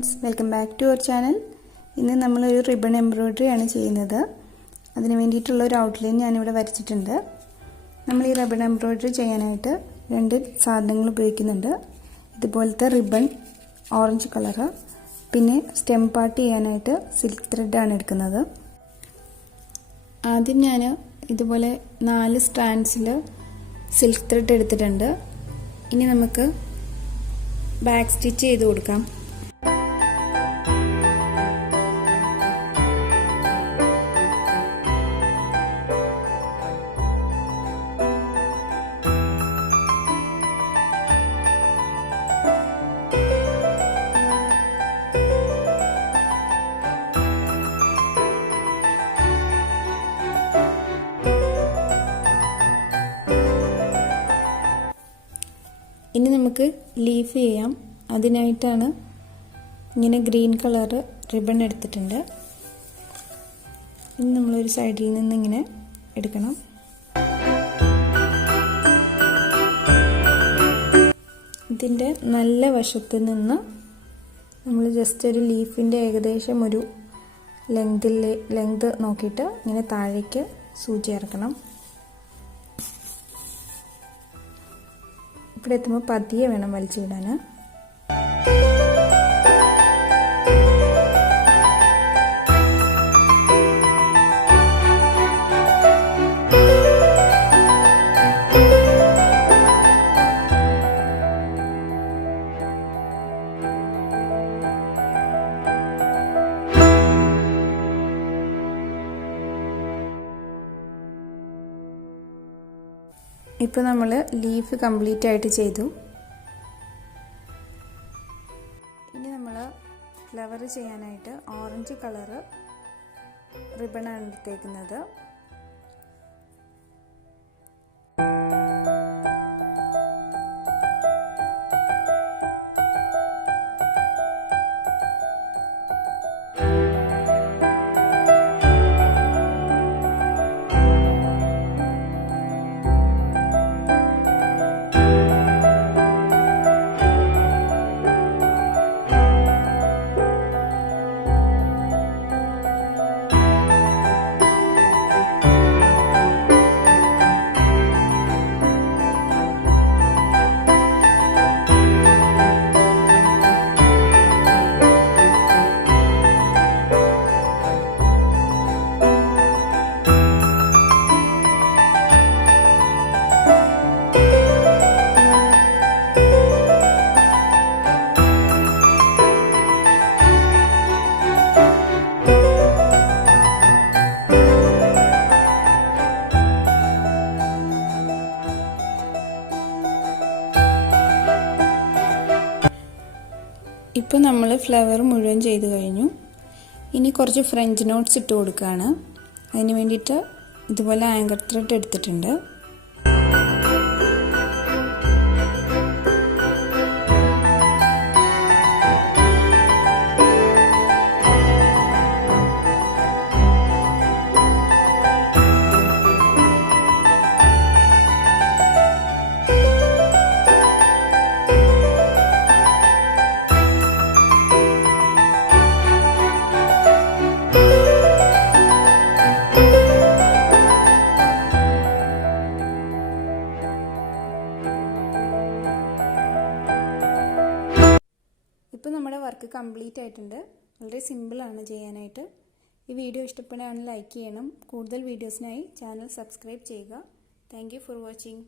Friends, welcome back to our channel. ഇന്ന് നമ്മളൊരു ribbon embroidery ആണ് ചെയ്യുന്നത്. അതിന് വേണ്ടിയിട്ടുള്ള ഒരു ഔട്ട്ലൈൻ ഞാനിവിടെ വരച്ചിട്ടുണ്ട്. നമ്മൾ ഈ റിബൺ എംബ്രോയിഡറി ചെയ്യാനായിട്ട് രണ്ട് സാധനങ്ങൾ ഉപയോഗിക്കുന്നുണ്ട്. ഇതുപോലത്തെ റിബൺ ഓറഞ്ച് കളറ്, പിന്നെ സ്റ്റെം പാർട്ട് ചെയ്യാനായിട്ട് സിൽക്ക് ത്രെഡാണ് എടുക്കുന്നത്. ആദ്യം ഞാൻ ഇതുപോലെ 4 സ്ട്രാൻഡ്സിൽ സിൽക്ക് ത്രെഡ് എടുത്തിട്ടുണ്ട്. ഇനി നമുക്ക് ബാക്ക് സ്റ്റിച്ച് ചെയ്ത് കൊടുക്കാം. ഇനി നമുക്ക് ലീഫ് ചെയ്യാം. അതിനായിട്ടാണ് ഇങ്ങനെ ഗ്രീൻ കളർ റിബൺ എടുത്തിട്ടുണ്ട്. ഇനി നമ്മളൊരു സൈഡിൽ നിന്ന് ഇങ്ങനെ എടുക്കണം. ഇതിൻ്റെ നല്ല വശത്ത് നിന്ന് നമ്മൾ ജസ്റ്റ് ഒരു ലീഫിൻ്റെ ഏകദേശം ഒരു ലെങ്ത് നോക്കിയിട്ട് ഇങ്ങനെ താഴേക്ക് സൂചി ഇറക്കണം. ഇവിടെ എത്തുമ്പോൾ പതിയെ വേണം വലിച്ചിടാൻ. ഇപ്പോൾ നമ്മൾ ലീഫ് കംപ്ലീറ്റ് ആയിട്ട് ചെയ്തു. ഇനി നമ്മൾ ഫ്ലവർ ചെയ്യാനായിട്ട് ഓറഞ്ച് കളറ് റിബണാണ് എടുത്തേക്കുന്നത്. ഇപ്പോൾ നമ്മൾ ഫ്ലവർ മുഴുവൻ ചെയ്ത് കഴിഞ്ഞു. ഇനി കുറച്ച് ഫ്രഞ്ച് നോട്ട്സ് ഇട്ട് കൊടുക്കുകയാണ്. അതിന് വേണ്ടിയിട്ട് ഇതുപോലെ ആങ്കർ ത്രെഡ് എടുത്തിട്ടുണ്ട്. ഇപ്പോൾ നമ്മുടെ വർക്ക് കംപ്ലീറ്റ് ആയിട്ടുണ്ട്. വളരെ സിമ്പിളാണ് ചെയ്യാനായിട്ട്. ഈ വീഡിയോ ഇഷ്ടപ്പെടുകയാണെങ്കിൽ ലൈക്ക് ചെയ്യണം. കൂടുതൽ വീഡിയോസിനായി ചാനൽ സബ്സ്ക്രൈബ് ചെയ്യുക. Thank you for watching.